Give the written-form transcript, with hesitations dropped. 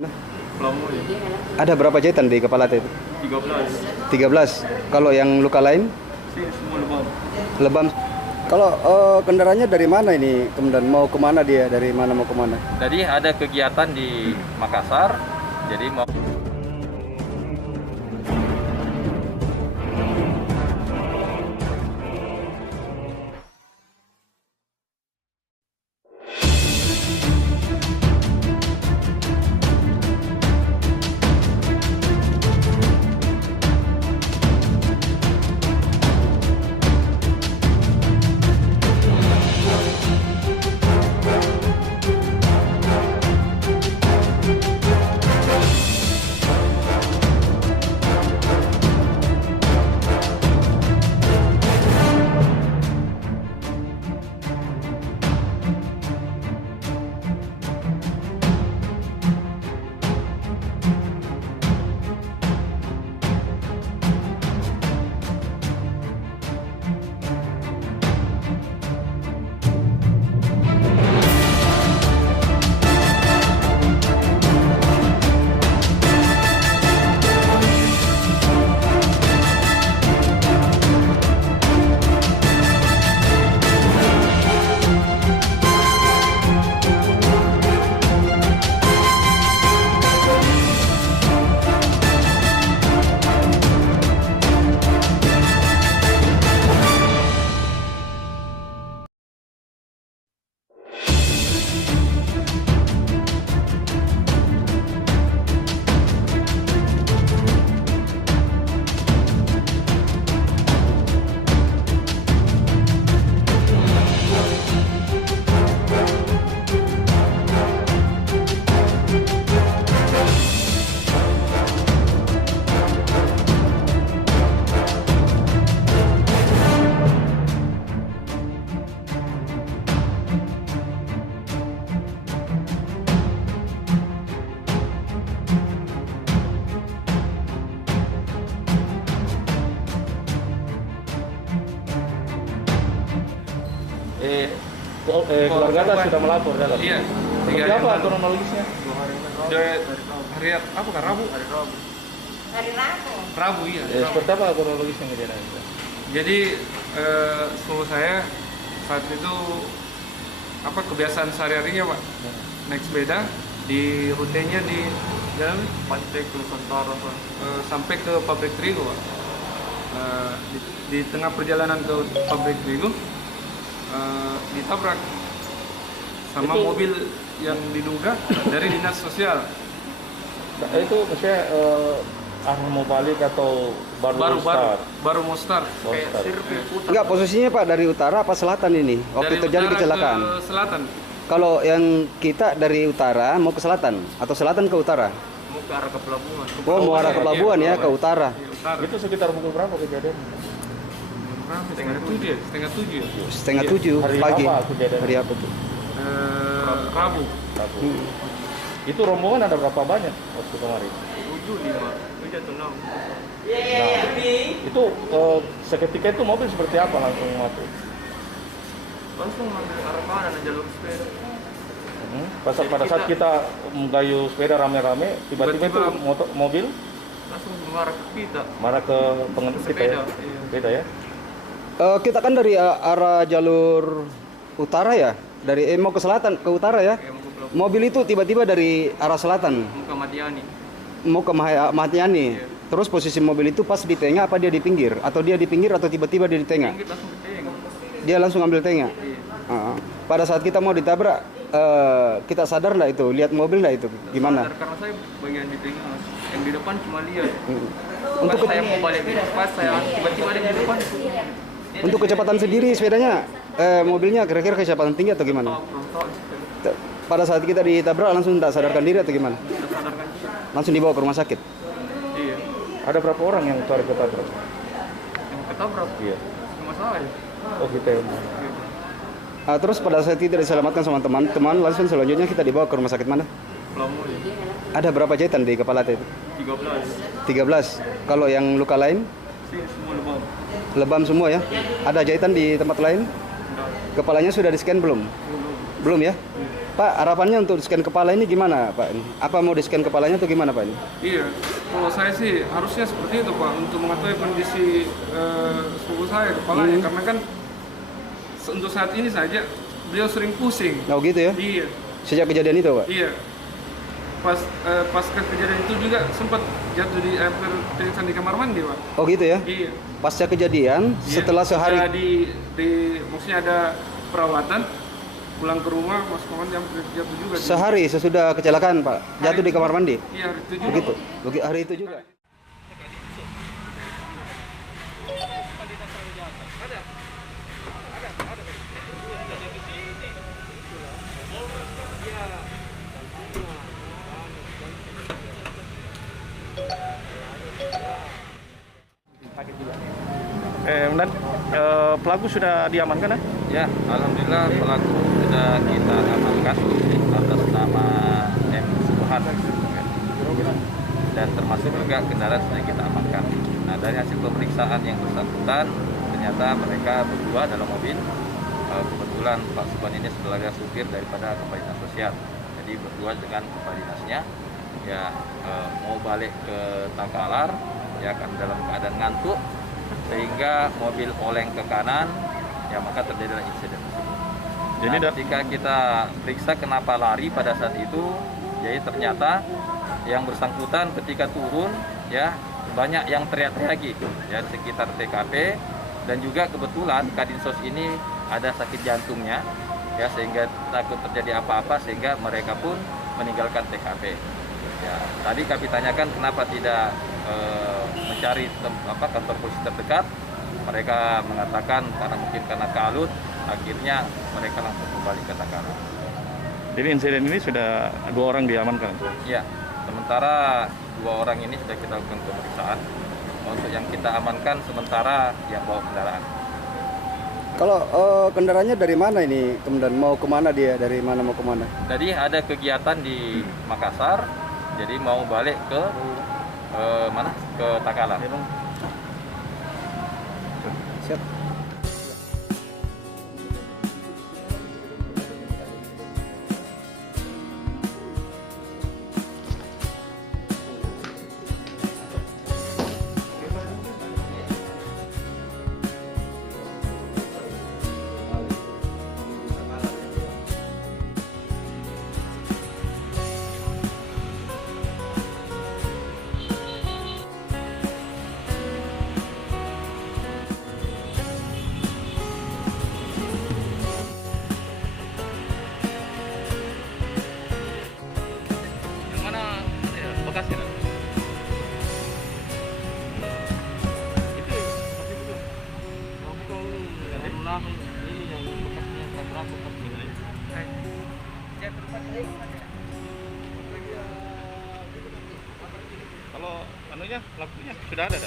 Pelamu ya. Ada berapa jahitan di kepala itu? 13. 13. Kalau yang luka lain? Semua lebam. Lebam. Kalau kendaraannya dari mana ini? Kemudian mau kemana dia? Dari mana mau kemana? Jadi ada kegiatan di Makassar. Jadi mau keluarga Anda sudah melapor dalam. Iya. Seperti apa kronologisnya? Hari apa kan Rabu? Hari Rabu. Rabu iya. Rabu. Seperti apa kronologisnya kejadian itu? Jadi sepupu saya saat itu apa kebiasaan sehari-harinya Pak, naik sepeda di rutenya di jalan Pantai ke Nusantara sampai ke pabrik terigu Pak. Di tengah perjalanan ke pabrik terigu ditabrak sama Itu- mobil yang diduga dari dinas sosial. Nah, itu maksudnya arah mau balik atau baru start? Baru mau start. Baru Kayak start. sirkuit putar. Enggak, posisinya Pak dari utara apa selatan ini? Waktu Dari terjadi utara kecelakaan. ke selatan, Kalau yang kita dari utara mau ke selatan atau selatan ke utara? mau ke arah ke pelabuhan. Oh, mau arah ke pelabuhan ya, ke utara. Iya, utara. Itu sekitar pukul berapa kejadian? Setengah tujuh ya? Setengah tujuh ya? Setengah Iya. 7 Hari pagi. apa kejadian? Hari apa tuh? Rabu. Rabu. Itu rombongan ada berapa banyak waktu kemarin? 7, 5, 7 atau 6. Nah, itu seketika itu mobil seperti apa langsung mati? Langsung ngambil arah kanan jalur sepeda. Pada saat kita menggayu sepeda rame-rame, tiba-tiba itu mobil Langsung mengarah ke kita. marah ke pengendara kita ya? Sepeda, iya. Sepeda ya? Kita kan dari arah jalur utara ya, dari mau ke selatan ke utara ya. Kayak mau ke pelabuhan. Mobil itu tiba-tiba dari arah selatan Mau ke Madiani. mau ke Matiani. Iya. Terus posisi mobil itu pas di tengah apa dia di pinggir? Atau dia di pinggir atau tiba-tiba dia di tengah? Pinggir langsung ke tengah. Dia langsung ambil tengah. Iya. Pada saat kita mau ditabrak, kita sadar lah itu, lihat mobil lah itu gimana? Karena saya bagian di tengah. Yang di depan cuma lihat. Untuk Pas saya mau balik pas saya tiba-tiba ada di depan. untuk kecepatan sendiri sepedanya, mobilnya kira-kira kecepatan tinggi atau gimana? Pada saat kita ditabrak langsung tak sadarkan diri atau gimana? Sadarkan diri. Langsung dibawa ke rumah sakit. Iya. Ada berapa orang yang ketabrak? Yang ketabrak. Iya. Cuma saya. Oh gitu ya. Iya. Terus pada saat tidak diselamatkan sama teman-teman, langsung selanjutnya kita dibawa ke rumah sakit mana? Pelamu ya. Ada berapa jahitan di kepala itu? 13. 13. Kalau yang luka lain? Semua lebam. Lebam semua ya? Ada jahitan di tempat lain? Enggak. Kepalanya sudah di-scan belum? Belum. Belum ya? Pak, harapannya untuk scan kepala ini gimana Pak? Apa mau di scan kepalanya atau gimana Pak ini? Iya, kalau saya sih harusnya seperti itu Pak, untuk mengetahui kondisi suhu saya, kepalanya, karena kan untuk saat ini saja beliau sering pusing. Oh gitu ya? Iya, Sejak kejadian itu Pak? iya. Pas kejadian itu juga sempat jatuh di air pingsan di kamar mandi Pak. Oh gitu ya? Iya. Pasca kejadian, Iya. setelah sehari... Ada maksudnya ada perawatan, pulang ke rumah, mas kawan jatuh juga. Sehari sesudah kecelakaan Pak, jatuh di kamar mandi? Iya, hari itu juga. Begitu? Hari itu juga? Dan pelaku sudah diamankan ya? Ya, alhamdulillah pelaku sudah kita amankan atas nama M. Subhan. Dan termasuk juga kendaraan sudah kita amankan. Nah, dari hasil pemeriksaan yang bersangkutan, ternyata mereka berdua dalam mobil. Kebetulan Pak Subhan ini sebagai supir daripada kepala dinas sosial. Jadi berdua dengan kepala dinasnya, ya mau balik ke Takalar, ya kan dalam keadaan ngantuk, sehingga mobil oleng ke kanan, ya maka terjadilah insiden tersebut. Jadi ketika kita periksa kenapa lari pada saat itu, jadi ternyata yang bersangkutan ketika turun, ya banyak yang teriak-teriak gitu, ya di sekitar TKP, dan juga kebetulan Kadinsos ini ada sakit jantungnya, ya sehingga takut terjadi apa-apa sehingga mereka pun meninggalkan TKP. Ya, tadi kami tanyakan kenapa tidak mencari kantor polisi terdekat. Mereka mengatakan karena kalut, akhirnya mereka langsung kembali ke Takalar. Jadi insiden ini sudah 2 orang diamankan? Ya, sementara 2 orang ini sudah kita lakukan pemeriksaan. Untuk yang kita amankan sementara yang bawa kendaraan. Kalau kendaraannya dari mana ini? Kemudian mau kemana dia? Dari mana mau kemana? Jadi ada kegiatan di Makassar, jadi mau balik ke mana? Ke Takalar. Siap. Bekasnya. Kalau anunya, pelakunya sudah ada?